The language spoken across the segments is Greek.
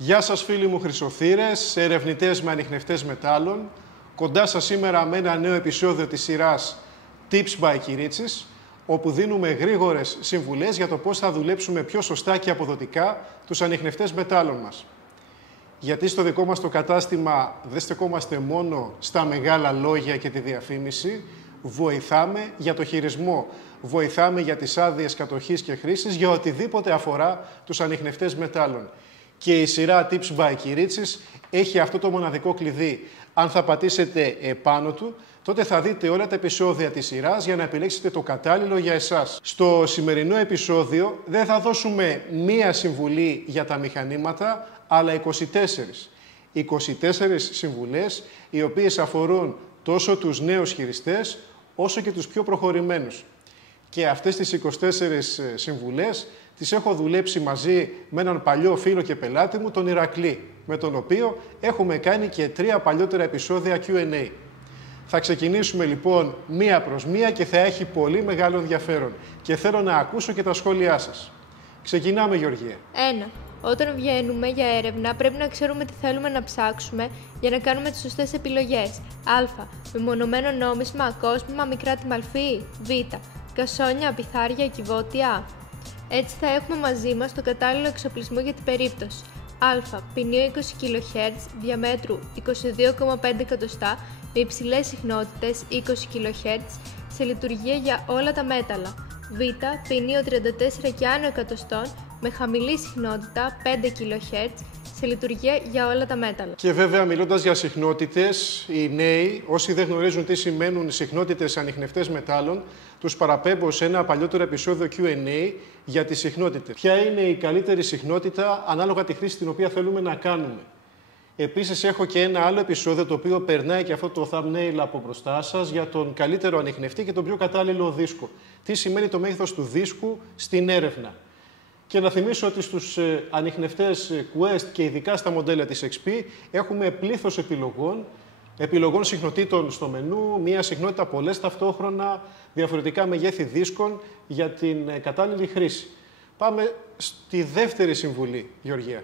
Γεια σας φίλοι μου χρυσοθύρες, ερευνητές με ανιχνευτές μετάλλων. Κοντά σας σήμερα με ένα νέο επεισόδιο της σειράς Tips by Kyritsis, όπου δίνουμε γρήγορες συμβουλές για το πώς θα δουλέψουμε πιο σωστά και αποδοτικά τους ανιχνευτές μετάλλων μας. Γιατί στο δικό μας το κατάστημα δεν στεκόμαστε μόνο στα μεγάλα λόγια και τη διαφήμιση, βοηθάμε για το χειρισμό, βοηθάμε για τις άδειες κατοχής και χρήσης, για οτιδήποτε αφορά τους ανιχνευτές μετάλλων. Και η σειρά Tips by Kyritsis έχει αυτό το μοναδικό κλειδί. Αν θα πατήσετε επάνω του, τότε θα δείτε όλα τα επεισόδια της σειράς για να επιλέξετε το κατάλληλο για εσάς. Στο σημερινό επεισόδιο δεν θα δώσουμε μία συμβουλή για τα μηχανήματα, αλλά 24. 24 συμβουλές, οι οποίες αφορούν τόσο τους νέους χειριστές, όσο και τους πιο προχωρημένους. Και αυτές τις 24 συμβουλές τις έχω δουλέψει μαζί με έναν παλιό φίλο και πελάτη μου, τον Ηρακλή, με τον οποίο έχουμε κάνει και 3 παλιότερα επεισόδια Q&A. Θα ξεκινήσουμε λοιπόν μία προς μία και θα έχει πολύ μεγάλο ενδιαφέρον. Και θέλω να ακούσω και τα σχόλιά σας. Ξεκινάμε, Γεωργία. 1. Όταν βγαίνουμε για έρευνα, πρέπει να ξέρουμε τι θέλουμε να ψάξουμε για να κάνουμε τις σωστές επιλογές. Α. Μεμονωμένο νόμισμα, κόσμημα, μικρά τιμαλφή. Β. Κασόνια, πιθάρια, κυβότια. Έτσι θα έχουμε μαζί μας το κατάλληλο εξοπλισμό για την περίπτωση. Α. Ποινίο 20 kHz, διαμέτρου 22,5 εκατοστά, με υψηλές συχνότητες 20 kHz, σε λειτουργία για όλα τα μέταλλα. Β. Ποινίο 34 και άνω εκατοστών, με χαμηλή συχνότητα 5 kHz, σε λειτουργία για όλα τα μέταλλα. Και βέβαια, μιλώντας για συχνότητες, οι νέοι, όσοι δεν γνωρίζουν τι σημαίνουν συχνότητες ανιχνευτές μετάλλων, τους παραπέμπω σε ένα παλιότερο επεισόδιο Q&A για τις συχνότητες. Ποια είναι η καλύτερη συχνότητα ανάλογα τη χρήση την οποία θέλουμε να κάνουμε. Επίσης, έχω και ένα άλλο επεισόδιο το οποίο περνάει και αυτό το thumbnail από μπροστά σας για τον καλύτερο ανιχνευτή και τον πιο κατάλληλο δίσκο. Τι σημαίνει το μέγεθος του δίσκου στην έρευνα. Και να θυμίσω ότι στους ανιχνευτές Quest και ειδικά στα μοντέλα της XP έχουμε πλήθος επιλογών συχνοτήτων στο μενού, μία συχνότητα πολλές ταυτόχρονα, διαφορετικά μεγέθη δίσκων για την κατάλληλη χρήση. Πάμε στη δεύτερη συμβουλή, Γεωργία.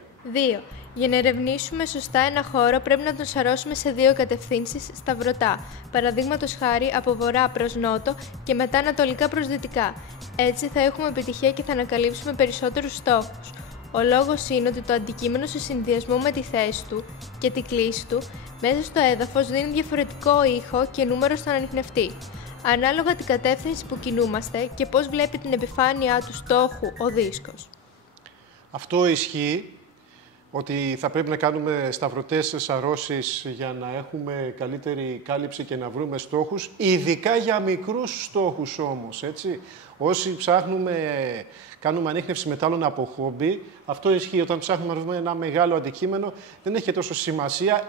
2. Για να ερευνήσουμε σωστά ένα χώρο, πρέπει να τον σαρώσουμε σε 2 κατευθύνσεις σταυρωτά. Παραδείγματος χάρη από βορρά προς νότο και μετά ανατολικά προς δυτικά. Έτσι θα έχουμε επιτυχία και θα ανακαλύψουμε περισσότερους στόχους. Ο λόγος είναι ότι το αντικείμενο σε συνδυασμό με τη θέση του και τη κλίση του μέσα στο έδαφος δίνει διαφορετικό ήχο και νούμερο στον ανιχνευτή. Ανάλογα την κατεύθυνση που κινούμαστε και πώς βλέπει την επιφάνειά του στόχου ο δίσκος. Αυτό ισχύει, ότι θα πρέπει να κάνουμε σταυρωτές σαρώσεις για να έχουμε καλύτερη κάλυψη και να βρούμε στόχους, ειδικά για μικρούς στόχους όμως, έτσι. Όσοι κάνουμε ανίχνευση μετάλλων από χόμπι, αυτό ισχύει. Όταν ψάχνουμε να βρούμε ένα μεγάλο αντικείμενο, δεν έχει τόσο σημασία,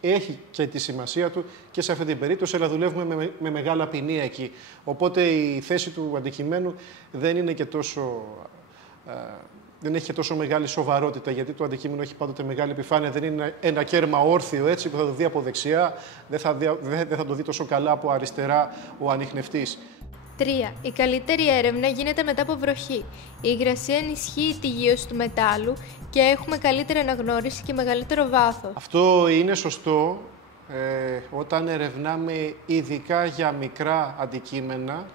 έχει και τη σημασία του και σε αυτή την περίπτωση, αλλά δουλεύουμε με μεγάλα ποινία εκεί. Οπότε η θέση του αντικειμένου δεν είναι και τόσο... δεν έχει και τόσο μεγάλη σοβαρότητα, γιατί το αντικείμενο έχει πάντοτε μεγάλη επιφάνεια. Δεν είναι ένα κέρμα όρθιο έτσι που θα το δει από δεξιά, δεν θα το δει τόσο καλά από αριστερά ο ανιχνευτής. 3. Η καλύτερη έρευνα γίνεται μετά από βροχή. Η υγρασία ενισχύει τη γείωση του μετάλλου και έχουμε καλύτερη αναγνώριση και μεγαλύτερο βάθος. Αυτό είναι σωστό όταν ερευνάμε ειδικά για μικρά αντικείμενα.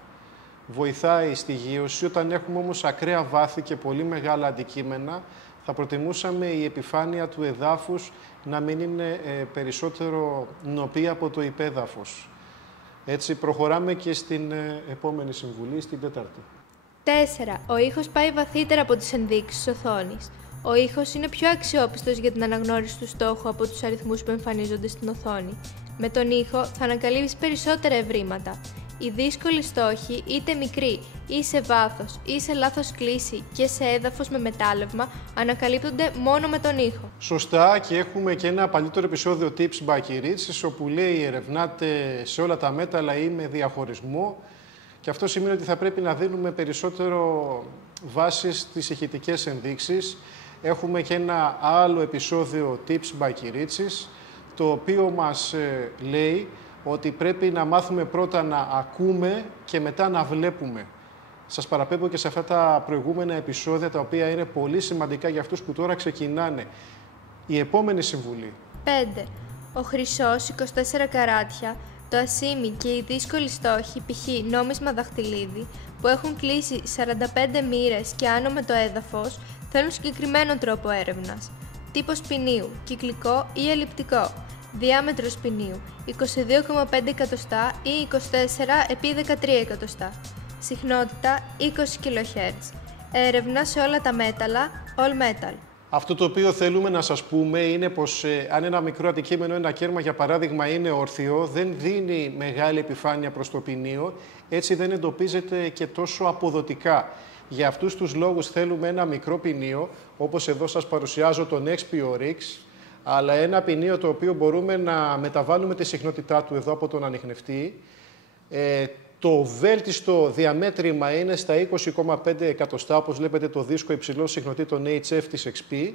Βοηθάει στη γείωση. Όταν έχουμε όμως ακραία βάθη και πολύ μεγάλα αντικείμενα, θα προτιμούσαμε η επιφάνεια του εδάφους να μην είναι περισσότερο νοπή από το υπέδαφος. Έτσι προχωράμε και στην επόμενη συμβουλή, στην τέταρτη. 4. Ο ήχος πάει βαθύτερα από τις ενδείξεις της οθόνης. Ο ήχος είναι πιο αξιόπιστος για την αναγνώριση του στόχου από τους αριθμούς που εμφανίζονται στην οθόνη. Με τον ήχο θα ανακαλύψεις περισσότερα ευρήματα. Οι δύσκολοι στόχοι, είτε μικροί ή σε βάθος ή σε λάθος κλίση και σε έδαφος με μετάλλευμα, ανακαλύπτονται μόνο με τον ήχο. Σωστά, και έχουμε και ένα παλιότερο επεισόδιο Tips by Kyritsis, όπου λέει ερευνάτε σε όλα τα μέταλλα ή με διαχωρισμό. Και αυτό σημαίνει ότι θα πρέπει να δίνουμε περισσότερο βάση στις ηχητικές ενδείξεις. Έχουμε και ένα άλλο επεισόδιο Tips by Kyritsis, το οποίο μας λέει ότι πρέπει να μάθουμε πρώτα να ακούμε και μετά να βλέπουμε. Σας παραπέμπω και σε αυτά τα προηγούμενα επεισόδια, τα οποία είναι πολύ σημαντικά για αυτούς που τώρα ξεκινάνε. Η επόμενη συμβουλή. 5. Ο χρυσός 24 καράτια, το ασίμι και οι δύσκολοι στόχοι, π.χ. νόμισμα δαχτυλίδι, που έχουν κλείσει 45 μοίρες και άνω με το έδαφος, θέλουν συγκεκριμένο τρόπο έρευνας. Τύπος ποινίου, κυκλικό ή ελλειπτικό. Διάμετρος ποινίου, 22,5 εκατοστά ή 24 επί 13 εκατοστά. Συχνότητα 20 kHz. Έρευνα σε όλα τα μέταλλα, all metal. Αυτό το οποίο θέλουμε να σας πούμε είναι πως αν ένα μικρό αντικείμενο, ένα κέρμα για παράδειγμα είναι όρθιο, δεν δίνει μεγάλη επιφάνεια προς το ποινίο, έτσι δεν εντοπίζεται και τόσο αποδοτικά. Για αυτούς τους λόγους θέλουμε ένα μικρό ποινίο, όπως εδώ σας παρουσιάζω τον XPORIX, αλλά ένα ποινίο το οποίο μπορούμε να μεταβάλουμε τη συχνότητά του εδώ από τον ανιχνευτή. Το βέλτιστο διαμέτρημα είναι στα 20,5 εκατοστά, όπως βλέπετε το δίσκο υψηλών συχνοτήτων HF της XP,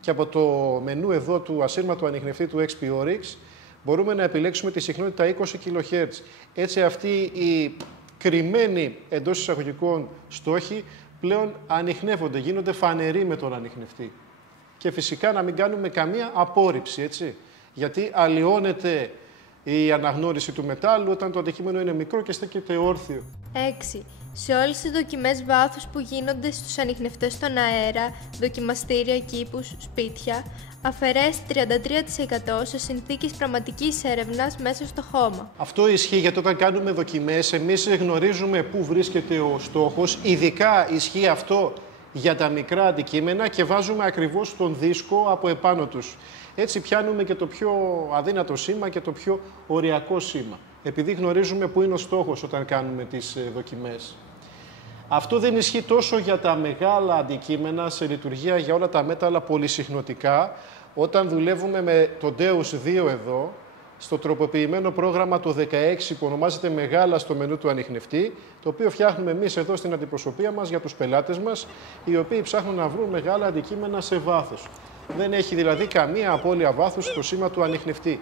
και από το μενού εδώ του ασύρματου ανιχνευτή του XPORIX μπορούμε να επιλέξουμε τη συχνότητα 20 kHz. Έτσι αυτοί οι κρυμμένοι εντός εισαγωγικών στόχοι πλέον ανιχνεύονται, γίνονται φανεροί με τον ανιχνευτή. Και φυσικά να μην κάνουμε καμία απόρριψη, έτσι, γιατί αλλοιώνεται η αναγνώριση του μετάλλου όταν το αντικείμενο είναι μικρό και στέκεται όρθιο. 6. Σε όλες τις δοκιμές βάθους που γίνονται στους ανιχνευτές στον αέρα, δοκιμαστήρια, κήπους, σπίτια, αφαιρέσει 33% σε συνθήκες πραγματικής έρευνας μέσα στο χώμα. Αυτό ισχύει γιατί όταν κάνουμε δοκιμές, εμείς γνωρίζουμε πού βρίσκεται ο στόχος. Ειδικά ισχύει αυτό για τα μικρά αντικείμενα και βάζουμε ακριβώς τον δίσκο από επάνω τους. Έτσι πιάνουμε και το πιο αδύνατο σήμα και το πιο οριακό σήμα, επειδή γνωρίζουμε πού είναι ο στόχος όταν κάνουμε τις δοκιμές. Αυτό δεν ισχύει τόσο για τα μεγάλα αντικείμενα σε λειτουργία για όλα τα μέταλλα πολυσυχνοτικά. Όταν δουλεύουμε με το Deus 2 εδώ, στο τροποποιημένο πρόγραμμα το 16 που ονομάζεται Μεγάλα στο μενού του ανιχνευτή, το οποίο φτιάχνουμε εμείς εδώ στην αντιπροσωπεία μας για τους πελάτες μας, οι οποίοι ψάχνουν να βρουν μεγάλα αντικείμενα σε βάθος. Δεν έχει δηλαδή καμία απώλεια βάθους στο σήμα του ανιχνευτή.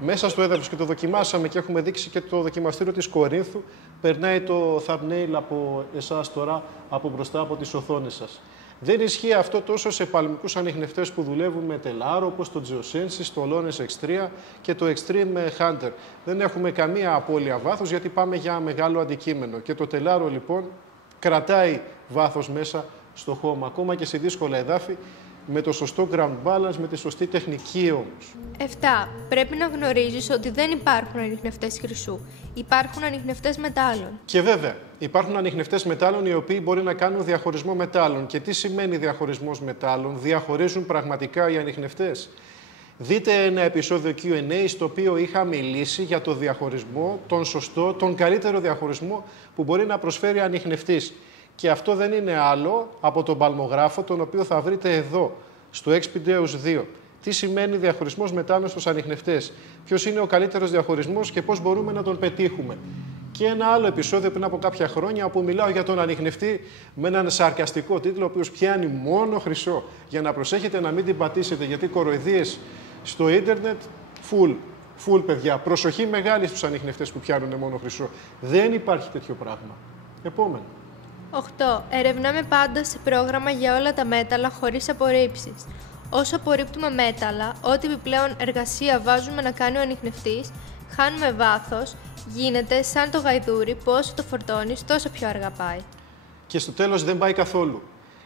Μέσα στο έδαφος και το δοκιμάσαμε και έχουμε δείξει και το δοκιμαστήριο της Κορίνθου. Περνάει το thumbnail από εσάς τώρα από μπροστά από τις οθόνες σας. Δεν ισχύει αυτό τόσο σε παλμικούς ανιχνευτές που δουλεύουν με τελάρο, όπως το Geosensys, το Lones X3 και το Extreme Hunter. Δεν έχουμε καμία απώλεια βάθους γιατί πάμε για μεγάλο αντικείμενο. Και το τελάρο λοιπόν κρατάει βάθος μέσα στο χώμα, ακόμα και σε δύσκολα εδάφη, με το σωστό ground balance, με τη σωστή τεχνική όμως. 7. Πρέπει να γνωρίζεις ότι δεν υπάρχουν ανιχνευτές χρυσού. Υπάρχουν ανιχνευτές μετάλλων. Και βέβαια, υπάρχουν ανιχνευτές μετάλλων οι οποίοι μπορεί να κάνουν διαχωρισμό μετάλλων. Και τι σημαίνει διαχωρισμός μετάλλων? Διαχωρίζουν πραγματικά οι ανιχνευτές? Δείτε ένα επεισόδιο Q&A στο οποίο είχα μιλήσει για το διαχωρισμό, τον σωστό, τον καλύτερο διαχωρισμό που μπορεί να προσφέρει ανιχνευτής. Και αυτό δεν είναι άλλο από τον παλμογράφο, τον οποίο θα βρείτε εδώ, στο XPDeus 2. Τι σημαίνει διαχωρισμός μετάλλων στους ανιχνευτές, ποιος είναι ο καλύτερος διαχωρισμός και πώς μπορούμε να τον πετύχουμε. Και ένα άλλο επεισόδιο πριν από κάποια χρόνια, όπου μιλάω για τον ανιχνευτή με έναν σαρκαστικό τίτλο, ο οποίος πιάνει μόνο χρυσό. Για να προσέχετε να μην την πατήσετε, γιατί κοροϊδίες στο ίντερνετ, full παιδιά. Προσοχή μεγάλη στους ανιχνευτές που πιάνουν μόνο χρυσό. Δεν υπάρχει τέτοιο πράγμα. Επόμενο. 8. Ερευνάμε πάντα σε πρόγραμμα για όλα τα μέταλλα χωρίς απορρίψεις. Όσο απορρίπτουμε μέταλλα, ό,τι επιπλέον εργασία βάζουμε να κάνει ο ανιχνευτής, χάνουμε βάθος, γίνεται σαν το γαϊδούρι που όσο το φορτώνεις τόσο πιο αργά πάει. Και στο τέλος δεν πάει καθόλου.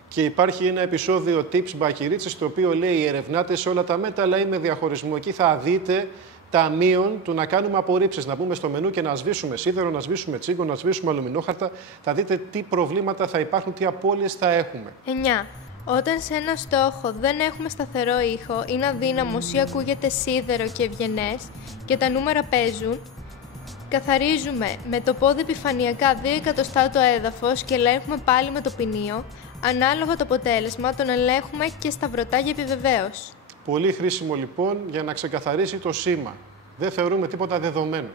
Και υπάρχει ένα επεισόδιο Tips by Kiritzis, το οποίο λέει ερευνάτε σε όλα τα μέταλλα ή με διαχωρισμό. Εκεί θα δείτε τα μείον του να κάνουμε απορρίψεις, να μπούμε στο μενού και να σβήσουμε σίδερο, να σβήσουμε τσίγκο, να σβήσουμε αλουμινόχαρτα. Θα δείτε τι προβλήματα θα υπάρχουν, τι απώλειες θα έχουμε. 9. Όταν σε ένα στόχο δεν έχουμε σταθερό ήχο, είναι αδύναμος ή ακούγεται σίδερο και ευγενές και τα νούμερα παίζουν, καθαρίζουμε με το πόδι επιφανειακά 2 εκατοστά το έδαφος και ελέγχουμε πάλι με το ποινίο. Ανάλογα το αποτέλεσμα τον ελέγχουμε και στα βρωτά για επιβεβαίωση. Πολύ χρήσιμο λοιπόν για να ξεκαθαρίσει το σήμα. Δεν θεωρούμε τίποτα δεδομένο.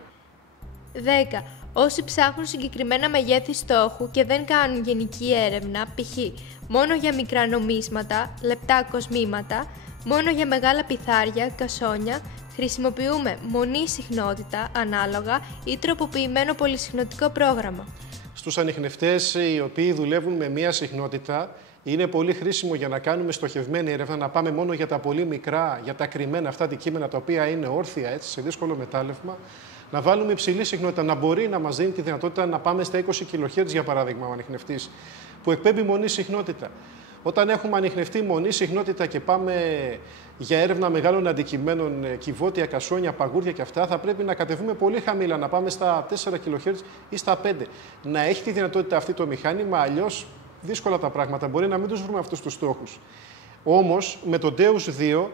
10. Όσοι ψάχνουν συγκεκριμένα μεγέθη στόχου και δεν κάνουν γενική έρευνα, π.χ. μόνο για μικρά νομίσματα, λεπτά κοσμήματα, μόνο για μεγάλα πιθάρια, κασόνια, χρησιμοποιούμε μονή συχνότητα, ανάλογα ή τροποποιημένο πολυσυχνοτικό πρόγραμμα. Στους ανιχνευτές οι οποίοι δουλεύουν με μία συχνότητα, είναι πολύ χρήσιμο για να κάνουμε στοχευμένη έρευνα, να πάμε μόνο για τα πολύ μικρά, για τα κρυμμένα αυτά αντικείμενα τα οποία είναι όρθια έτσι, σε δύσκολο μετάλλευμα, να βάλουμε υψηλή συχνότητα, να μπορεί να μας δίνει τη δυνατότητα να πάμε στα 20 kHz για παράδειγμα ο ανιχνευτής, που εκπέμπει μονή συχνότητα. Όταν έχουμε ανιχνευτεί μονή συχνότητα και πάμε για έρευνα μεγάλων αντικειμένων, κυβότια, κασόνια, παγούρια και αυτά, θα πρέπει να κατεβούμε πολύ χαμηλά, να πάμε στα 4 kHz ή στα 5. Να έχει τη δυνατότητα αυτή το μηχάνημα, αλλιώς δύσκολα τα πράγματα. Μπορεί να μην τους βρούμε αυτούς τους στόχους. Όμως, με το Deus 2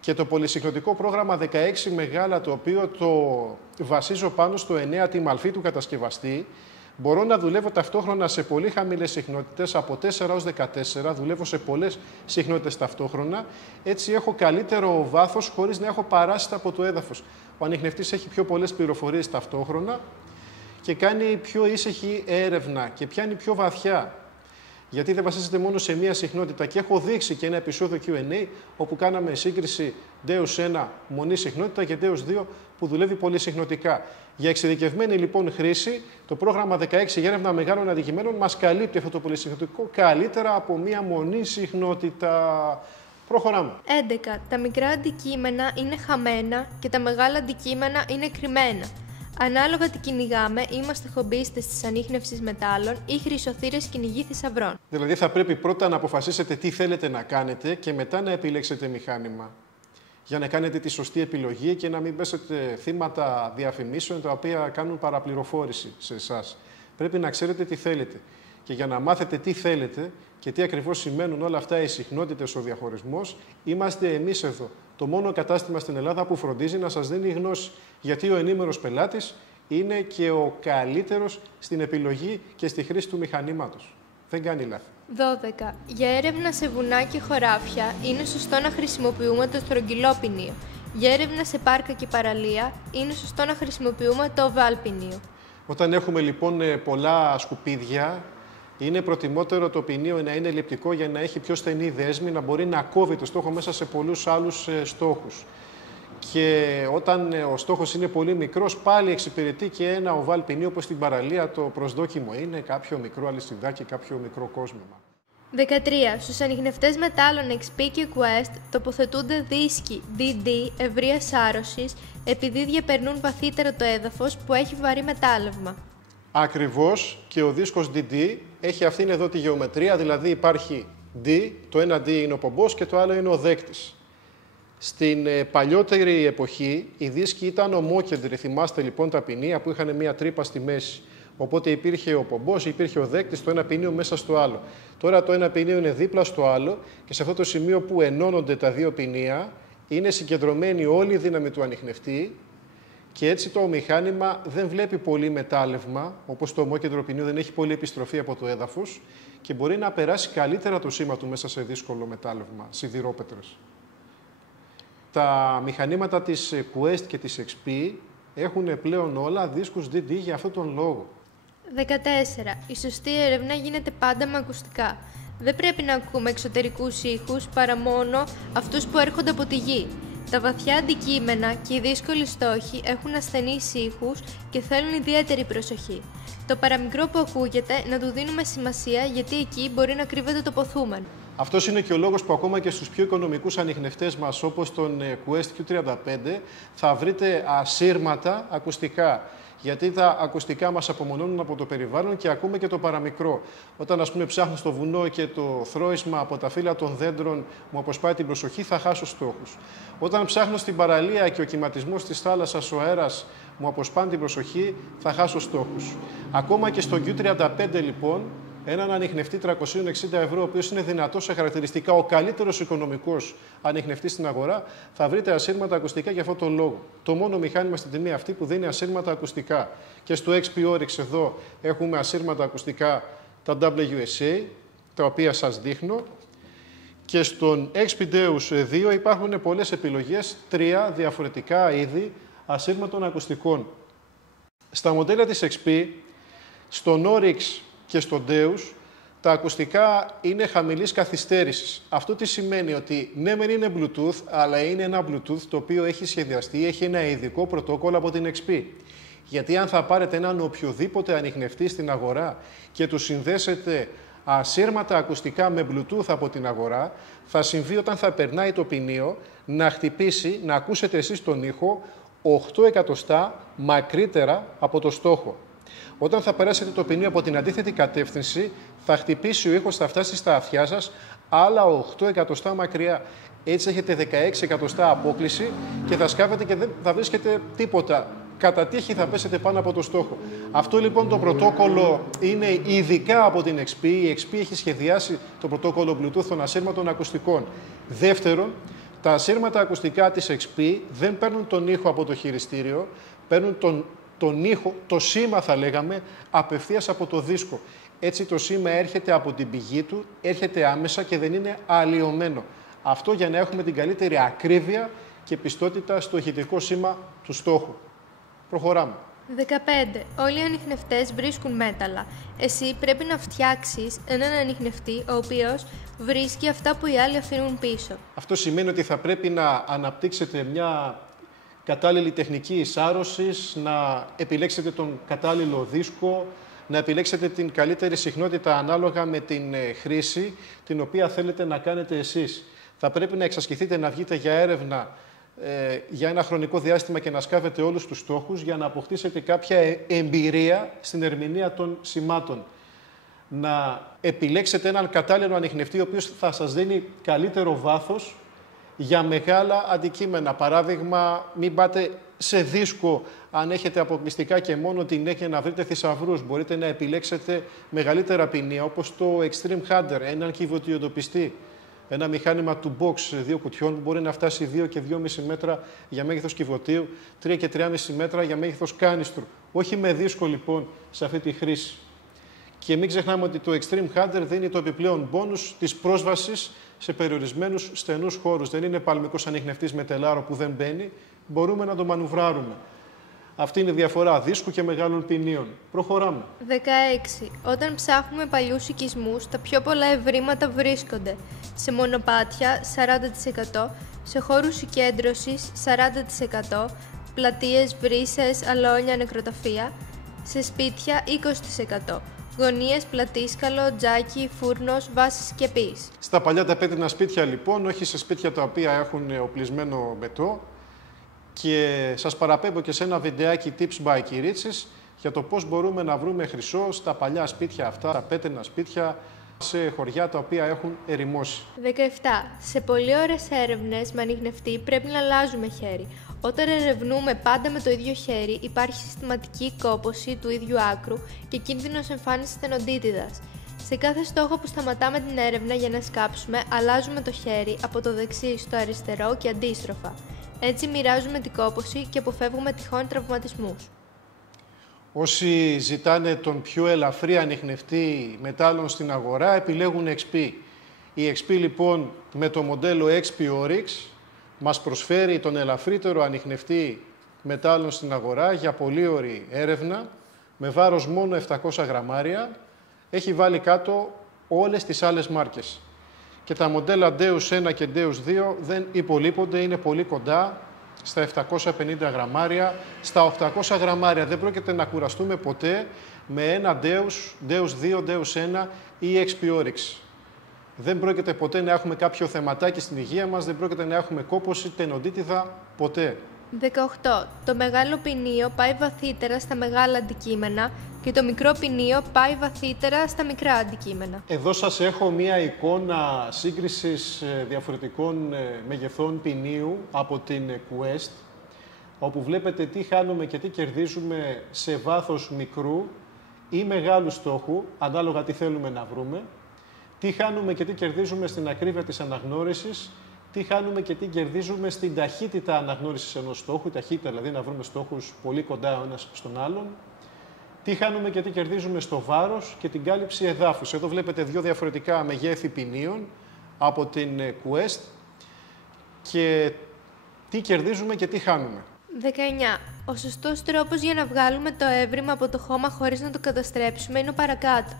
και το πολυσυχνοτικό πρόγραμμα 16 μεγάλα, το οποίο το βασίζω πάνω στο 9 τη μαλφή του κατασκευαστή, μπορώ να δουλεύω ταυτόχρονα σε πολύ χαμηλές συχνότητες, από 4 έως 14, δουλεύω σε πολλές συχνότητες ταυτόχρονα, έτσι έχω καλύτερο βάθος χωρίς να έχω παράσιτα από το έδαφος. Ο ανιχνευτής έχει πιο πολλές πληροφορίες ταυτόχρονα και κάνει πιο ήσυχη έρευνα και πιάνει πιο βαθιά. Γιατί δεν βασίζεται μόνο σε μία συχνότητα. Και έχω δείξει και ένα επεισόδιο Q&A όπου κάναμε σύγκριση Deus 1 μονή συχνότητα και Deus 2 που δουλεύει πολύ συχνοτικά. Για εξειδικευμένη λοιπόν χρήση, το πρόγραμμα 16 για έρευνα μεγάλων αντικειμένων μας καλύπτει αυτό το πολυσυχνοτικό καλύτερα από μία μονή συχνότητα. Προχωράμε. 11. Τα μικρά αντικείμενα είναι χαμένα και τα μεγάλα αντικείμενα είναι κρυμμένα. Ανάλογα τι κυνηγάμε, είμαστε χομπίστες της ανίχνευσης μετάλλων ή χρυσοθύρες κυνηγοί θησαυρών. Δηλαδή θα πρέπει πρώτα να αποφασίσετε τι θέλετε να κάνετε και μετά να επιλέξετε μηχάνημα. Για να κάνετε τη σωστή επιλογή και να μην πέσετε θύματα διαφημίσεων τα οποία κάνουν παραπληροφόρηση σε εσάς. Πρέπει να ξέρετε τι θέλετε. Και για να μάθετε τι θέλετε και τι ακριβώς σημαίνουν όλα αυτά οι συχνότητες, ο διαχωρισμός, είμαστε εμείς εδώ. Το μόνο κατάστημα στην Ελλάδα που φροντίζει να σας δίνει γνώση. Γιατί ο ενήμερος πελάτης είναι και ο καλύτερος στην επιλογή και στη χρήση του μηχανήματος. Δεν κάνει λάθη. 12. Για έρευνα σε βουνά και χωράφια είναι σωστό να χρησιμοποιούμε το στρογγυλό ποινίο. Για έρευνα σε πάρκα και παραλία είναι σωστό να χρησιμοποιούμε το oval ποινίο. Όταν έχουμε λοιπόν πολλά σκουπίδια, είναι προτιμότερο το ποινίο να είναι ελλειπτικό για να έχει πιο στενή δέσμη, να μπορεί να κόβει το στόχο μέσα σε πολλούς άλλους στόχους. Και όταν ο στόχος είναι πολύ μικρός, πάλι εξυπηρετεί και ένα oval ποινίο, όπως στην παραλία το προσδόκιμο είναι κάποιο μικρό αλυσιδάκι, κάποιο μικρό κόσμημα. 13. Στους ανιχνευτές μετάλλων XP και Quest τοποθετούνται δίσκοι DD ευρείας άρρωσης επειδή διαπερνούν βαθύτερα το έδαφος που έχει βαρύ μετάλλευμα. Ακριβώς, και ο δίσκος DD έχει αυτήν εδώ τη γεωμετρία, δηλαδή υπάρχει D, το ένα D είναι ο πομπός και το άλλο είναι ο δέκτης. Στην παλιότερη εποχή οι δίσκοι ήταν ομόκεντροι, θυμάστε λοιπόν τα ποινία που είχαν μία τρύπα στη μέση. Οπότε υπήρχε ο πομπός, υπήρχε ο δέκτης, το ένα ποινίο μέσα στο άλλο. Τώρα το ένα ποινίο είναι δίπλα στο άλλο και σε αυτό το σημείο που ενώνονται τα δύο ποινία είναι συγκεντρωμένη όλη η δύναμη του ανιχνευτή και έτσι το μηχάνημα δεν βλέπει πολύ μετάλλευμα, όπως το ομόκεντρο ποινίο δεν έχει πολύ επιστροφή από το έδαφος και μπορεί να περάσει καλύτερα το σήμα του μέσα σε δύσκολο μετάλλευμα, σιδηρόπετρες. Τα μηχανήματα της Quest και της XP έχουν πλέον όλα δίσκους DD για αυτόν τον λόγο. 14. Η σωστή έρευνα γίνεται πάντα με ακουστικά. Δεν πρέπει να ακούμε εξωτερικούς ήχους παρά μόνο αυτούς που έρχονται από τη γη. Τα βαθιά αντικείμενα και οι δύσκολοι στόχοι έχουν ασθενείς ήχους και θέλουν ιδιαίτερη προσοχή. Το παραμικρό που ακούγεται να του δίνουμε σημασία γιατί εκεί μπορεί να κρύβεται το ποθούμενο. Αυτός είναι και ο λόγος που ακόμα και στους πιο οικονομικούς ανιχνευτές μας, όπως τον Quest Q35, θα βρείτε ασύρματα ακουστικά. Γιατί τα ακουστικά μας απομονώνουν από το περιβάλλον και ακούμε και το παραμικρό. Όταν, ας πούμε, ψάχνω στο βουνό και το θρώισμα από τα φύλλα των δέντρων μου αποσπάει την προσοχή, θα χάσω στόχους. Όταν ψάχνω στην παραλία και ο κυματισμός της θάλασσας, ο αέρας μου αποσπάνει την προσοχή, θα χάσω στόχους. Ακόμα και στο Q35, λοιπόν, έναν ανιχνευτή 360 ευρώ, ο οποίος είναι δυνατός σε χαρακτηριστικά, ο καλύτερος οικονομικός ανιχνευτής στην αγορά, θα βρείτε ασύρματα ακουστικά για αυτόν τον λόγο. Το μόνο μηχάνημα στην τιμή αυτή που δίνει ασύρματα ακουστικά. Και στο XP Oryx εδώ έχουμε ασύρματα ακουστικά τα WSA, τα οποία σας δείχνω. Και στον XP Deus 2 υπάρχουν πολλές επιλογές, 3 διαφορετικά είδη ασύρματων ακουστικών. Στα μοντέλα της XP, στον Oryx και στο Deus, τα ακουστικά είναι χαμηλής καθυστέρησης. Αυτό τι σημαίνει? Ότι ναι μεν είναι Bluetooth, αλλά είναι ένα Bluetooth το οποίο έχει σχεδιαστεί, έχει ένα ειδικό πρωτόκολλο από την XP. Γιατί αν θα πάρετε έναν οποιοδήποτε ανιχνευτή στην αγορά και του συνδέσετε ασύρματα ακουστικά με Bluetooth από την αγορά, θα συμβεί όταν θα περνάει το ποινίο να χτυπήσει, να ακούσετε εσείς τον ήχο 8 εκατοστά μακρύτερα από το στόχο. Όταν θα περάσετε το ποινίο από την αντίθετη κατεύθυνση, θα χτυπήσει ο ήχος, θα φτάσει στα αυτιά σας άλλα 8 εκατοστά μακριά. Έτσι έχετε 16 εκατοστά απόκληση και θα σκάβετε και δεν θα βρίσκετε τίποτα. Κατά τύχη θα πέσετε πάνω από το στόχο. Αυτό λοιπόν το πρωτόκολλο είναι ειδικά από την XP. Η XP έχει σχεδιάσει το πρωτόκολλο Bluetooth των ασύρματων ακουστικών. Δεύτερον, τα ασύρματα ακουστικά της XP δεν παίρνουν τον ήχο από το χειριστήριο, παίρνουν τον ήχο, το σήμα θα λέγαμε, απευθείας από το δίσκο. Έτσι το σήμα έρχεται από την πηγή του, έρχεται άμεσα και δεν είναι αλλοιωμένο. Αυτό για να έχουμε την καλύτερη ακρίβεια και πιστότητα στο ηχητικό σήμα του στόχου. Προχωράμε. 15. Όλοι οι ανιχνευτές βρίσκουν μέταλλα. Εσύ πρέπει να φτιάξεις έναν ανιχνευτή ο οποίος βρίσκει αυτά που οι άλλοι αφήνουν πίσω. Αυτό σημαίνει ότι θα πρέπει να αναπτύξετε μια κατάλληλη τεχνική εισάρρωσης, να επιλέξετε τον κατάλληλο δίσκο, να επιλέξετε την καλύτερη συχνότητα ανάλογα με την χρήση την οποία θέλετε να κάνετε εσείς. Θα πρέπει να εξασκηθείτε να βγείτε για έρευνα για ένα χρονικό διάστημα και να σκάβετε όλους τους στόχους για να αποκτήσετε κάποια εμπειρία στην ερμηνεία των σημάτων. Να επιλέξετε έναν κατάλληλο ανιχνευτή ο οποίος θα σας δίνει καλύτερο βάθος για μεγάλα αντικείμενα. Παράδειγμα, μην πάτε σε δίσκο αν έχετε αποκλειστικά και μόνο την έννοια να βρείτε θησαυρούς. Μπορείτε να επιλέξετε μεγαλύτερα ποινία όπως το Extreme Hunter, έναν κυβωτιοδοπιστή. Ένα μηχάνημα του box 2 κουτιών που μπορεί να φτάσει 2 και 2,5 μέτρα για μέγεθος κυβωτίου, 3 και 3,5 μέτρα για μέγεθος κάνιστρου. Όχι με δίσκο λοιπόν σε αυτή τη χρήση. Και μην ξεχνάμε ότι το Extreme Hunter δίνει το επιπλέον μπόνους της πρόσβασης σε περιορισμένους στενούς χώρους. Δεν είναι παλμικός ανιχνευτής με τελάρο που δεν μπαίνει, μπορούμε να το μανουβράρουμε. Αυτή είναι η διαφορά δίσκου και μεγάλων ποινίων. Προχωράμε. 16. Όταν ψάχνουμε παλιούς οικισμούς, τα πιο πολλά ευρήματα βρίσκονται σε μονοπάτια 40%, σε χώρους συγκέντρωσης 40%, πλατείες, βρύσες, αλόνια, νεκροταφεία, σε σπίτια 20%. Γωνίες, πλατήσκαλο, τζάκι, φούρνος, βάσεις σκεπής. Στα παλιά τα πέτρινα σπίτια λοιπόν, όχι σε σπίτια τα οποία έχουν οπλισμένο μπετό. Και σας παραπέμπω και σε ένα βιντεάκι Tips by Κυρίτσης για το πώς μπορούμε να βρούμε χρυσό στα παλιά σπίτια αυτά, τα πέτρινα σπίτια, σε χωριά τα οποία έχουν ερημώσει. 17. Σε πολύ ώρες έρευνες με ανιχνευτή πρέπει να αλλάζουμε χέρι. Όταν ερευνούμε πάντα με το ίδιο χέρι, υπάρχει συστηματική κόπωση του ίδιου άκρου και κίνδυνος εμφάνισης στενοντίτιδας. Σε κάθε στόχο που σταματάμε την έρευνα για να σκάψουμε, αλλάζουμε το χέρι από το δεξί στο αριστερό και αντίστροφα. Έτσι μοιράζουμε την κόπωση και αποφεύγουμε τυχόν τραυματισμούς. Όσοι ζητάνε τον πιο ελαφρύ ανιχνευτή μετάλλων στην αγορά επιλέγουν XP. Η XP λοιπόν με το μοντέλο XP Oryx μας προσφέρει τον ελαφρύτερο ανιχνευτή μετάλλων στην αγορά για πολύ ωραία έρευνα με βάρος μόνο 700 γραμμάρια. Έχει βάλει κάτω όλες τις άλλες μάρκες. Και τα μοντέλα Deus 1 και Deus 2 δεν υπολείπονται, είναι πολύ κοντά στα 750 γραμμάρια, στα 800 γραμμάρια. Δεν πρόκειται να κουραστούμε ποτέ με ένα Deus 2, Deus 1 ή XP Oryx. Δεν πρόκειται ποτέ να έχουμε κάποιο θεματάκι στην υγεία μας, δεν πρόκειται να έχουμε κόπωση, τενοντίτιδα, ποτέ. 18. Το μεγάλο ποινίο πάει βαθύτερα στα μεγάλα αντικείμενα και το μικρό ποινίο πάει βαθύτερα στα μικρά αντικείμενα. Εδώ σας έχω μία εικόνα σύγκρισης διαφορετικών μεγεθών ποινίου από την Quest, όπου βλέπετε τι χάνουμε και τι κερδίζουμε σε βάθος μικρού ή μεγάλου στόχου, ανάλογα τι θέλουμε να βρούμε, τι χάνουμε και τι κερδίζουμε στην ακρίβεια της αναγνώρισης, τι χάνουμε και τι κερδίζουμε στην ταχύτητα αναγνώρισης ενός στόχου, η ταχύτητα δηλαδή να βρούμε στόχους πολύ κοντά ο ένας στον άλλον, τι χάνουμε και τι κερδίζουμε στο βάρος και την κάλυψη εδάφους. Εδώ βλέπετε δύο διαφορετικά μεγέθη ποινίων από την Quest και τι κερδίζουμε και τι χάνουμε. 19. Ο σωστός τρόπος για να βγάλουμε το έβριμα από το χώμα χωρίς να το καταστρέψουμε είναι ο παρακάτω.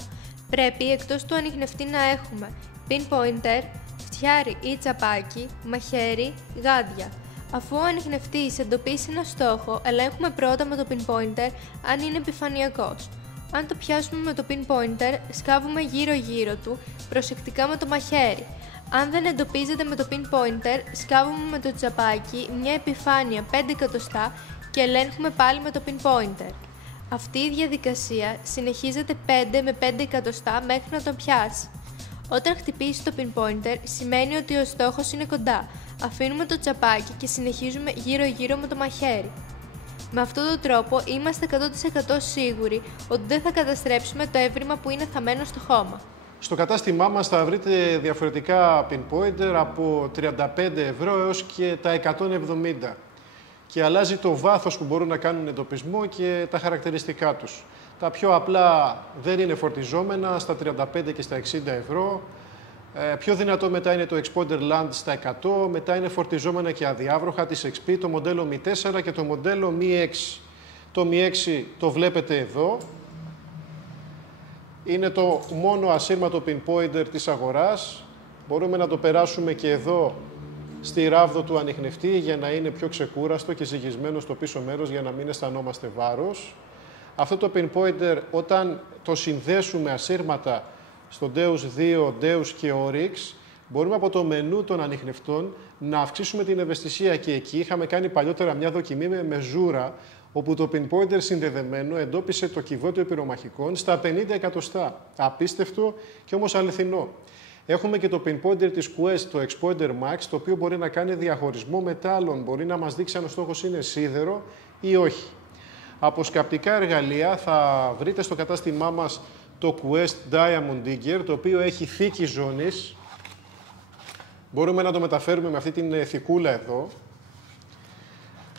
Πρέπει εκτός του ανιχνευτή να έχουμε pinpointer, φτιάρι ή τσαπάκι, μαχαίρι, γάντια. Αφού ο ανιχνευτής εντοπίσει ένα στόχο, ελέγχουμε πρώτα με το pinpointer αν είναι επιφανειακός. Αν το πιάσουμε με το pinpointer, σκάβουμε γύρω-γύρω του, προσεκτικά με το μαχαίρι. Αν δεν εντοπίζεται με το pinpointer, σκάβουμε με το τσαπάκι μια επιφάνεια 5 εκατοστά και ελέγχουμε πάλι με το pinpointer. Αυτή η διαδικασία συνεχίζεται 5 με 5 εκατοστά μέχρι να τον πιάσει. Όταν χτυπήσει το pinpointer, σημαίνει ότι ο στόχος είναι κοντά. Αφήνουμε το τσαπάκι και συνεχίζουμε γύρω-γύρω με το μαχαίρι. Με αυτόν τον τρόπο είμαστε 100% σίγουροι ότι δεν θα καταστρέψουμε το έβριμα που είναι θαμμένο στο χώμα. Στο κατάστημά μας θα βρείτε διαφορετικά pinpointer από 35 ευρώ έως και τα 170 και αλλάζει το βάθος που μπορούν να κάνουν εντοπισμό και τα χαρακτηριστικά τους. Τα πιο απλά δεν είναι φορτιζόμενα στα 35 και στα 60 ευρώ. Πιο δυνατό μετά είναι το Expander Land στα 100, μετά είναι φορτιζόμενα και αδιάβροχα της XP, το μοντέλο Mi 4 και το μοντέλο Mi 6. Το Mi 6 το βλέπετε εδώ. Είναι το μόνο ασύρματο pinpointer της αγοράς. Μπορούμε να το περάσουμε και εδώ στη ράβδο του ανιχνευτή για να είναι πιο ξεκούραστο και ζυγισμένο στο πίσω μέρος για να μην αισθανόμαστε βάρος. Αυτό το pinpointer όταν το συνδέσουμε ασύρματα στο Deus 2, Deus και Oryx, μπορούμε από το μενού των ανιχνευτών να αυξήσουμε την ευαισθησία και εκεί είχαμε κάνει παλιότερα μια δοκιμή με ζούρα, όπου το pinpointer συνδεδεμένο εντόπισε το κυβότιο πυρομαχικών στα 50 εκατοστά. Απίστευτο και όμως αληθινό. Έχουμε και το pinpointer της Quest, το Expander Max, το οποίο μπορεί να κάνει διαχωρισμό μετάλλων, μπορεί να μας δείξει αν ο στόχος είναι σίδερο ή όχι. Από σκαπτικά εργαλεία θα βρείτε στο κατάστημά μας το Quest Diamond Digger, το οποίο έχει θήκη ζώνης. Μπορούμε να το μεταφέρουμε με αυτή την θικούλα εδώ.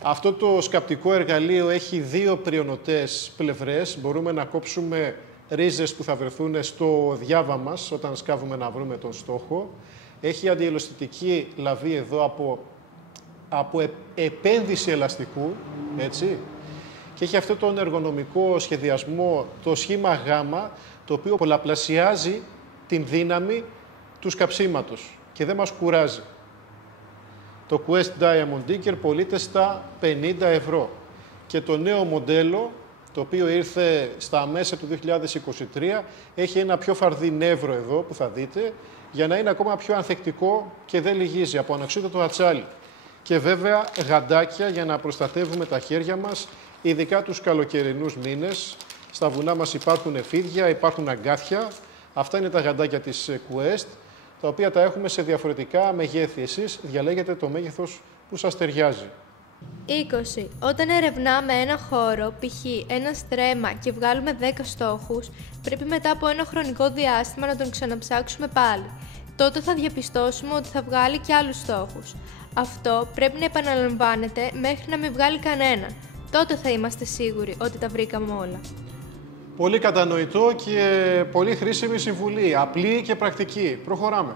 Αυτό το σκαπτικό εργαλείο έχει δύο πριονωτές πλευρές. Μπορούμε να κόψουμε ρίζες που θα βρεθούν στο διάβα μας όταν σκάβουμε να βρούμε τον στόχο. Έχει αντιελαστική λαβή εδώ από επένδυση ελαστικού, έτσι. Και έχει αυτό τον εργονομικό σχεδιασμό, το σχήμα Γ, το οποίο πολλαπλασιάζει την δύναμη του σκαψίματος και δεν μας κουράζει. Το Quest Diamond Digger πωλείται στα 50 ευρώ. Και το νέο μοντέλο, το οποίο ήρθε στα μέσα του 2023, έχει ένα πιο φαρδί νεύρο εδώ που θα δείτε, για να είναι ακόμα πιο ανθεκτικό και δεν λυγίζει από αναξίδωτο ατσάλι. Και βέβαια γαντάκια για να προστατεύουμε τα χέρια μας, ειδικά τους καλοκαιρινούς μήνες. Στα βουνά μας υπάρχουν φίδια, υπάρχουν αγκάθια. Αυτά είναι τα γαντάκια της Quest, τα οποία τα έχουμε σε διαφορετικά μεγέθη. Εσείς διαλέγετε το μέγεθος που σας ταιριάζει. 20. Όταν ερευνάμε ένα χώρο, π.χ. ένα στρέμμα και βγάλουμε 10 στόχους, πρέπει μετά από ένα χρονικό διάστημα να τον ξαναψάξουμε πάλι. Τότε θα διαπιστώσουμε ότι θα βγάλει και άλλους στόχους. Αυτό πρέπει να επαναλαμβάνεται μέχρι να μην βγάλει κανέναν. Τότε θα είμαστε σίγουροι ότι τα βρήκαμε όλα. Πολύ κατανοητό και πολύ χρήσιμη συμβουλή. Απλή και πρακτική. Προχωράμε.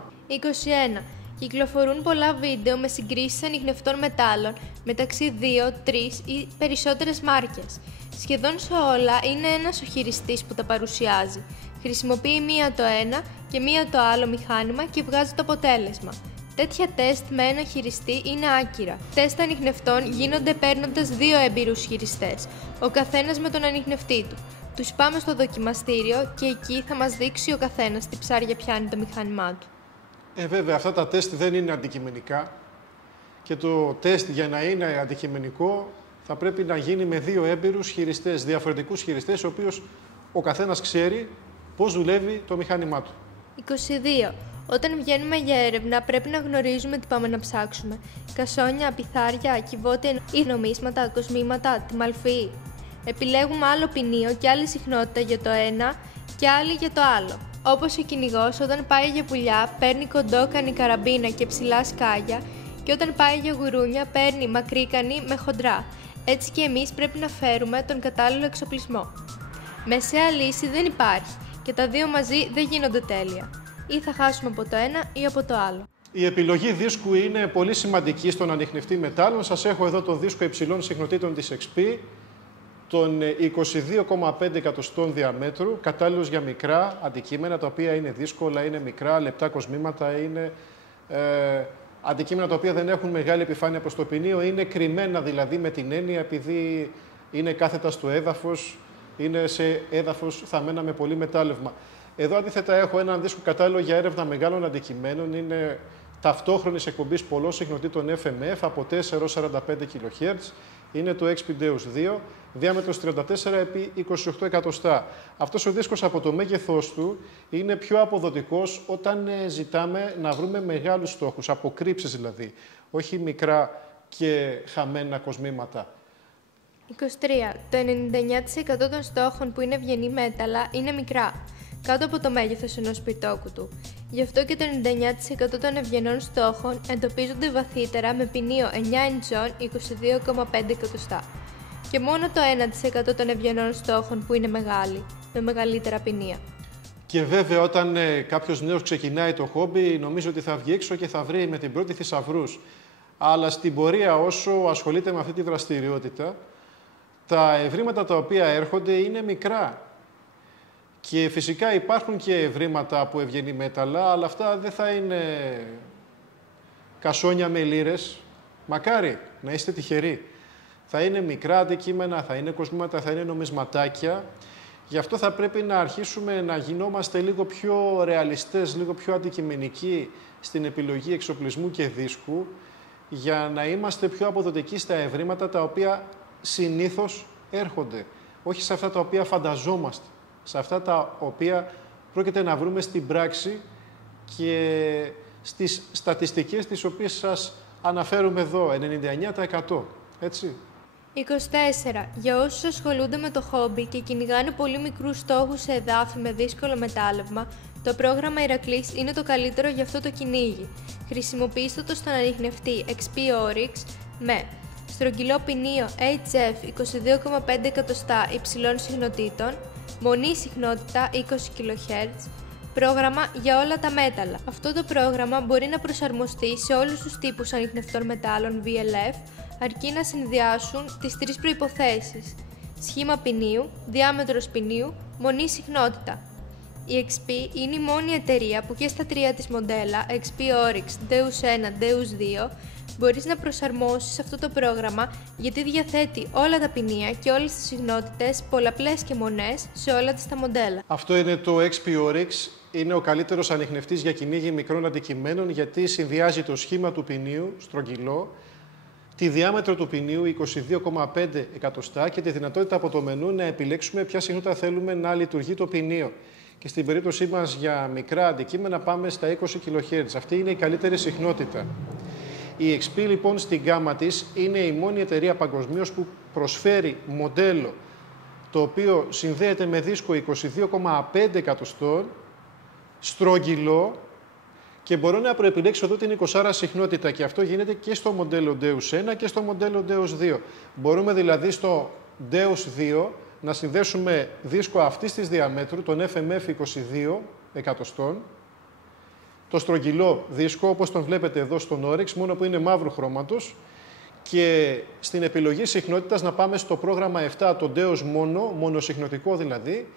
21. Κυκλοφορούν πολλά βίντεο με συγκρίσεις ανιχνευτών μετάλλων μεταξύ 2, 3 ή περισσότερες μάρκες. Σχεδόν σε όλα είναι ένας ο χειριστής που τα παρουσιάζει. Χρησιμοποιεί μία το ένα και μία το άλλο μηχάνημα και βγάζει το αποτέλεσμα. Τέτοια τεστ με ένα χειριστή είναι άκυρα. Τεστ ανιχνευτών γίνονται παίρνοντας δύο έμπειρους χειριστές, ο καθένας με τον ανιχνευτή του. Τους πάμε στο δοκιμαστήριο και εκεί θα μας δείξει ο καθένας τι ψάρια πιάνει το μηχάνημά του. Βέβαια, αυτά τα τεστ δεν είναι αντικειμενικά και το τεστ για να είναι αντικειμενικό θα πρέπει να γίνει με δύο έμπειρους χειριστές, διαφορετικούς χειριστές, ο οποίος ο καθένας ξέρει πώς δουλεύει το μηχάνημά του. 22. Όταν βγαίνουμε για έρευνα πρέπει να γνωρίζουμε τι πάμε να ψάξουμε. Κασόνια, πιθάρια, κυβότια ή νομίσματα, κοσμήματα, τη μαλφή. Επιλέγουμε άλλο ποινίο και άλλη συχνότητα για το ένα και άλλη για το άλλο. Όπως ο κυνηγός όταν πάει για πουλιά παίρνει κοντόκανη καραμπίνα και ψηλά σκάγια και όταν πάει για γουρούνια παίρνει μακρύκανη με χοντρά. Έτσι και εμείς πρέπει να φέρουμε τον κατάλληλο εξοπλισμό. Μεσαία λύση δεν υπάρχει και τα δύο μαζί δεν γίνονται τέλεια. Ή θα χάσουμε από το ένα ή από το άλλο. Η επιλογή δίσκου είναι πολύ σημαντική στον ανιχνευτή μετάλλων. Σας έχω εδώ το δίσκο υψηλών συχνοτήτων της XP, των 22,5 εκατοστών διαμέτρου, κατάλληλος για μικρά αντικείμενα, τα οποία είναι δύσκολα, είναι μικρά, λεπτά κοσμήματα, είναι αντικείμενα τα οποία δεν έχουν μεγάλη επιφάνεια προς το ποινίο, είναι κρυμμένα δηλαδή με την έννοια επειδή είναι κάθετα στο έδαφος, Είναι σε έδαφος θαμμένα με πολύ μετάλλευμα. Εδώ αντίθετα έχω έναν δίσκο κατάλληλο για έρευνα μεγάλων αντικειμένων. Είναι ταυτόχρονης εκπομπής πολλών συχνοτήτων FMF από 4 έως 45 kHz. Είναι το XP Deus 2, διάμετρος 34 επί 28 εκατοστά. Αυτός ο δίσκος από το μέγεθός του είναι πιο αποδοτικός όταν ζητάμε να βρούμε μεγάλους στόχους, αποκρύψεις δηλαδή, όχι μικρά και χαμένα κοσμήματα. 23. Το 99% των στόχων που είναι ευγενή μέταλλα είναι μικρά, κάτω από το μέγεθος ενός σπιρτόκουτου. Γι' αυτό και το 99% των ευγενών στόχων εντοπίζονται βαθύτερα με ποινίο 9 ιντσών 22,5 εκατοστά. Και μόνο το 1% των ευγενών στόχων που είναι μεγάλοι, με μεγαλύτερα ποινία. Και βέβαια όταν κάποιος νέος ξεκινάει το χόμπι, νομίζω ότι θα βγει έξω και θα βρει με την πρώτη θησαυρούς. Αλλά στην πορεία, όσο ασχολείται με αυτή τη δραστηριότητα, τα ευρήματα τα οποία έρχονται είναι μικρά. Και φυσικά υπάρχουν και ευρήματα από ευγενή μέταλλα, αλλά αυτά δεν θα είναι κασόνια με λίρες. Μακάρι να είστε τυχεροί. Θα είναι μικρά αντικείμενα, θα είναι κοσμήματα, θα είναι νομισματάκια. Γι' αυτό θα πρέπει να αρχίσουμε να γινόμαστε λίγο πιο ρεαλιστές, λίγο πιο αντικειμενικοί στην επιλογή εξοπλισμού και δίσκου, για να είμαστε πιο αποδοτικοί στα ευρήματα τα οποία συνήθως έρχονται. Όχι σε αυτά τα οποία φανταζόμαστε. Σε αυτά τα οποία πρόκειται να βρούμε στην πράξη και στις στατιστικές τις οποίες σας αναφέρουμε εδώ, 99%. Έτσι. 24. Για όσους ασχολούνται με το χόμπι και κυνηγάνε πολύ μικρούς στόχους σε εδάφη με δύσκολο μετάλλευμα, το πρόγραμμα Ηρακλής είναι το καλύτερο για αυτό το κυνήγι. Χρησιμοποιήστε το στον ανιχνευτή XP Oryx με στρογγυλό ποινίο HF 22,5 εκατοστά υψηλών συχνοτήτων, μονή συχνότητα 20 kHz, πρόγραμμα για όλα τα μέταλλα. Αυτό το πρόγραμμα μπορεί να προσαρμοστεί σε όλους τους τύπους ανιχνευτών μετάλλων VLF, αρκεί να συνδυάσουν τις τρεις προϋποθέσεις: σχήμα ποινίου, διάμετρος ποινίου, μονή συχνότητα. Η XP είναι η μόνη εταιρεία που και στα τρία της μοντέλα XP Oryx, Deus 1, Deus 2 μπορείς να προσαρμόσεις αυτό το πρόγραμμα, γιατί διαθέτει όλα τα ποινία και όλες τις συχνότητες, πολλαπλές και μονές σε όλα τα μοντέλα. Αυτό είναι το XP Oryx. Είναι ο καλύτερος ανιχνευτής για κυνήγι μικρών αντικειμένων, γιατί συνδυάζει το σχήμα του ποινίου, στρογγυλό, τη διάμετρο του ποινίου 22,5 εκατοστά και τη δυνατότητα από το μενού να επιλέξουμε ποια συχνότητα θέλουμε να λειτουργεί το ποινίο. Και στην περίπτωσή μας για μικρά αντικείμενα πάμε στα 20 kHz. Αυτή είναι η καλύτερη συχνότητα. Η XP λοιπόν στην γκάμα της είναι η μόνη εταιρεία παγκοσμίως που προσφέρει μοντέλο το οποίο συνδέεται με δίσκο 22,5 εκατοστών, στρογγυλό, και μπορώ να προεπιλέξω εδώ την 20 συχνότητα, και αυτό γίνεται και στο μοντέλο Deus 1 και στο μοντέλο Deus 2. Μπορούμε δηλαδή στο Deus 2 να συνδέσουμε δίσκο αυτής της διαμέτρου, τον FMF 22 εκατοστών, το στρογγυλό δίσκο, όπως τον βλέπετε εδώ στον Oryx, μόνο που είναι μαύρου χρώματος, και στην επιλογή συχνότητας να πάμε στο πρόγραμμα 7, το Deus μονοσυχνοτικό δηλαδή,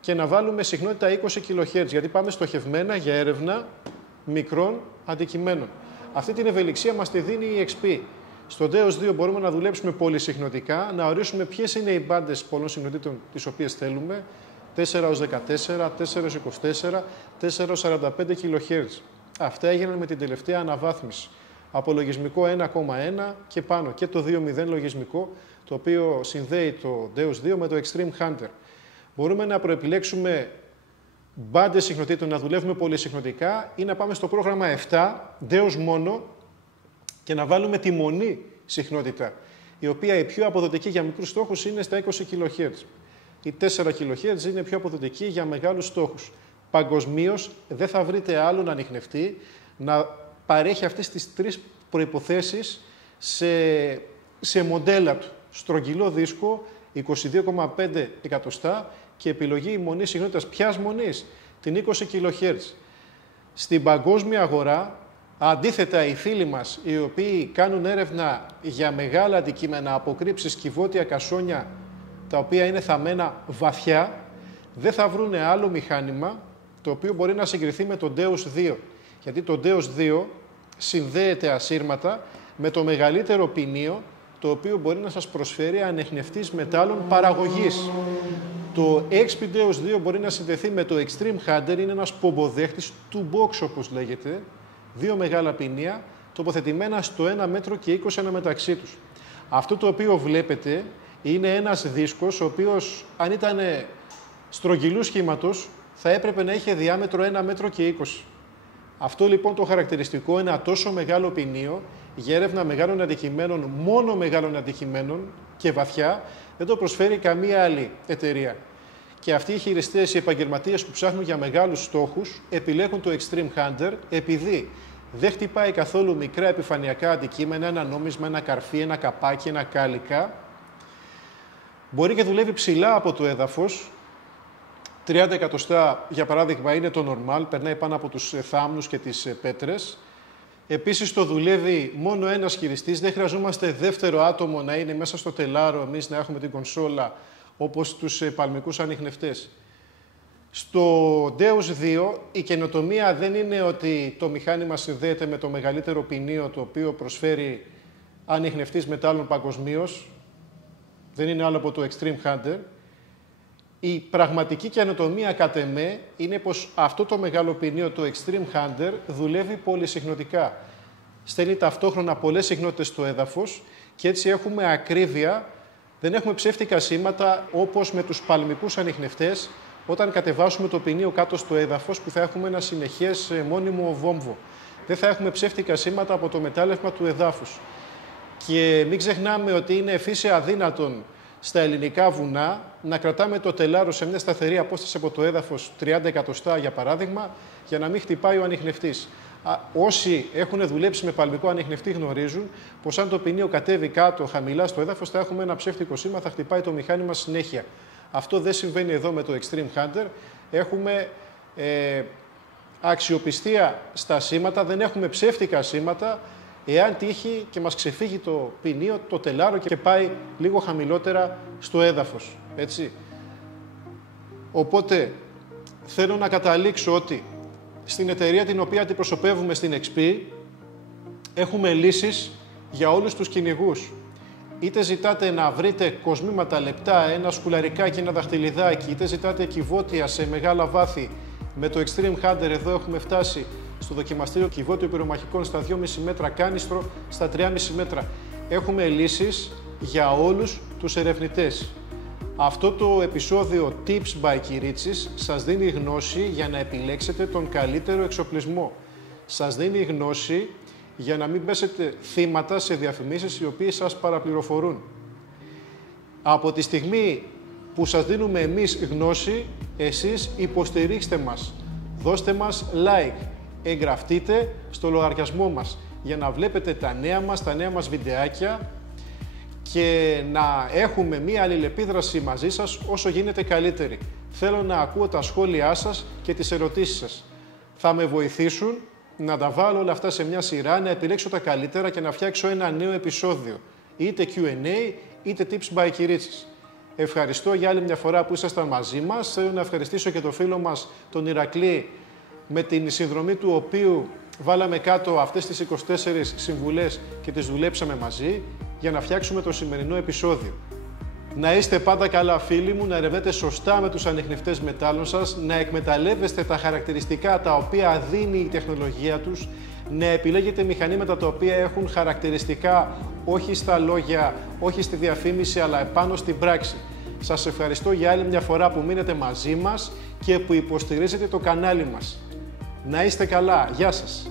και να βάλουμε συχνότητα 20 kHz, γιατί πάμε στοχευμένα για έρευνα μικρών αντικειμένων. Αυτή την ευελιξία μας τη δίνει η XP. Στο Deus 2 μπορούμε να δουλέψουμε πολυσυχνοτικά, να ορίσουμε ποιες είναι οι μπάντες πολλών συχνοτήτων τις οποίες θέλουμε, 4-14, 4-24, 4-45 kHz. Αυτά έγιναν με την τελευταία αναβάθμιση. Από λογισμικό 1,1 και πάνω, και το 2.0 λογισμικό, το οποίο συνδέει το Deus 2 με το Extreme Hunter. Μπορούμε να προεπιλέξουμε μπάντες συχνοτήτων, να δουλεύουμε πολυσυχνοτικά, ή να πάμε στο πρόγραμμα 7, Deus μόνο, και να βάλουμε τη μονή συχνότητα, η οποία η πιο αποδοτική για μικρούς στόχους είναι στα 20 kHz. Οι 4 kHz είναι πιο αποδοτική για μεγάλους στόχους. Παγκοσμίως δεν θα βρείτε άλλον ανιχνευτή να παρέχει αυτές τις τρεις προϋποθέσεις σε μοντέλα του. Στρογγυλό δίσκο, 22,5 εκατοστά, και επιλογή μονής συχνότητας. Ποιας μονής? Την 20 kHz. Στην παγκόσμια αγορά, αντίθετα, οι φίλοι μας, οι οποίοι κάνουν έρευνα για μεγάλα αντικείμενα, αποκρύψεις, κυβότια, κασόνια, τα οποία είναι θαμμένα βαθιά, δεν θα βρούνε άλλο μηχάνημα το οποίο μπορεί να συγκριθεί με το Deus 2. Γιατί το Deus 2 συνδέεται ασύρματα με το μεγαλύτερο ποινίο, το οποίο μπορεί να σας προσφέρει ανιχνευτής μετάλλων παραγωγής. Το Expedeos 2 μπορεί να συνδεθεί με το Extreme Hunter, είναι ένας πομποδέχτης του box όπως λέγεται, δύο μεγάλα ποινία, τοποθετημένα στο 1 μέτρο και 20 αναμεταξύ τους. Αυτό το οποίο βλέπετε είναι ένας δίσκος, ο οποίος αν ήταν στρογγυλού σχήματος, θα έπρεπε να είχε διάμετρο 1 μέτρο και 20. Αυτό λοιπόν το χαρακτηριστικό, ένα τόσο μεγάλο ποινίο, για έρευνα μεγάλων αντικειμένων, μόνο μεγάλων αντικειμένων και βαθιά, δεν το προσφέρει καμία άλλη εταιρεία. Και αυτοί οι χειριστές, οι επαγγελματίες που ψάχνουν για μεγάλους στόχους, επιλέγουν το Extreme Hunter, επειδή δεν χτυπάει καθόλου μικρά επιφανειακά αντικείμενα, ένα νόμισμα, ένα καρφί, ένα καπάκι, ένα κάλικα. Μπορεί και δουλεύει ψηλά από το έδαφος. 30 εκατοστά, για παράδειγμα, είναι το normal, περνάει πάνω από τους θάμνους και τις πέτρες. Επίσης, το δουλεύει μόνο ένας χειριστής, δεν χρειαζόμαστε δεύτερο άτομο να είναι μέσα στο τελάρο, εμείς να έχουμε την κονσόλα, όπως τους παλμικούς ανιχνευτές. Στο Deus 2, η καινοτομία δεν είναι ότι το μηχάνημα συνδέεται με το μεγαλύτερο ποινίο, το οποίο προσφέρει ανιχνευτής μετάλλων παγκοσμίως. Δεν είναι άλλο από το Extreme Hunter. Η πραγματική καινοτομία κατ' εμέ είναι πως αυτό το μεγάλο ποινίο, το Extreme Hunter, δουλεύει πολυσυχνοτικά. Στέλνει ταυτόχρονα πολλές συχνότητες στο έδαφος και έτσι έχουμε ακρίβεια, δεν έχουμε ψεύτικα σήματα όπως με τους παλμικούς ανιχνευτές όταν κατεβάσουμε το ποινίο κάτω στο έδαφος που θα έχουμε ένα συνεχές μόνιμο βόμβο. Δεν θα έχουμε ψεύτικα σήματα από το μετάλλευμα του εδάφους. Και μην ξεχνάμε ότι είναι φύση αδύνατον στα ελληνικά βουνά να κρατάμε το τελάρο σε μια σταθερή απόσταση από το έδαφος 30 εκατοστά για παράδειγμα, για να μην χτυπάει ο ανιχνευτής. Όσοι έχουν δουλέψει με παλμικό ανιχνευτή γνωρίζουν πως αν το ποινίο κατέβει κάτω χαμηλά στο έδαφος θα έχουμε ένα ψεύτικο σήμα, θα χτυπάει το μηχάνημα συνέχεια. Αυτό δεν συμβαίνει εδώ με το Extreme Hunter. Έχουμε αξιοπιστία στα σήματα, δεν έχουμε ψεύτικα σήματα. Εάν τύχει και μας ξεφύγει το ποινίο, το τελάρο και πάει λίγο χαμηλότερα στο έδαφος. Έτσι. Οπότε, θέλω να καταλήξω ότι στην εταιρεία την οποία αντιπροσωπεύουμε στην XP, έχουμε λύσεις για όλους τους κυνηγούς. Είτε ζητάτε να βρείτε κοσμήματα λεπτά, ένα σκουλαρικάκι, ένα δαχτυλιδάκι, είτε ζητάτε κυβότια σε μεγάλα βάθη. Με το Extreme Hunter εδώ έχουμε φτάσει στο δοκιμαστήριο κυβότιο πυρομαχικών στα 2,5 μέτρα, κάνιστρο στα 3,5 μέτρα. Έχουμε λύσεις για όλους τους ερευνητές. Αυτό το επεισόδιο Tips by Κυρίτσης σας δίνει γνώση για να επιλέξετε τον καλύτερο εξοπλισμό. Σας δίνει γνώση για να μην πέσετε θύματα σε διαφημίσεις οι οποίες σας παραπληροφορούν. Από τη στιγμή που σας δίνουμε εμείς γνώση, εσείς υποστηρίξτε μας. Δώστε μας like. Εγγραφτείτε στο λογαριασμό μας για να βλέπετε τα νέα μας βιντεάκια και να έχουμε μία αλληλεπίδραση μαζί σας όσο γίνεται καλύτερη. Θέλω να ακούω τα σχόλιά σας και τις ερωτήσεις σας. Θα με βοηθήσουν να τα βάλω όλα αυτά σε μια σειρά, να επιλέξω τα καλύτερα και να φτιάξω ένα νέο επεισόδιο. Είτε Q&A, είτε Tips by Κυρίτσης. Ευχαριστώ για άλλη μια φορά που ήσασταν μαζί μας. Θέλω να ευχαριστήσω και τον φίλο μας, τον Ηρακλή, με την συνδρομή του οποίου βάλαμε κάτω αυτές τις 24 συμβουλές και τις δουλέψαμε μαζί για να φτιάξουμε το σημερινό επεισόδιο. Να είστε πάντα καλά φίλοι μου, να ερευνάτε σωστά με τους ανιχνευτές μετάλλων σας, να εκμεταλλεύεστε τα χαρακτηριστικά τα οποία δίνει η τεχνολογία τους, να επιλέγετε μηχανήματα τα οποία έχουν χαρακτηριστικά όχι στα λόγια, όχι στη διαφήμιση, αλλά επάνω στην πράξη. Σας ευχαριστώ για άλλη μια φορά που μείνετε μαζί μας και που υποστηρίζετε το κανάλι μας. Να είστε καλά. Γεια σας.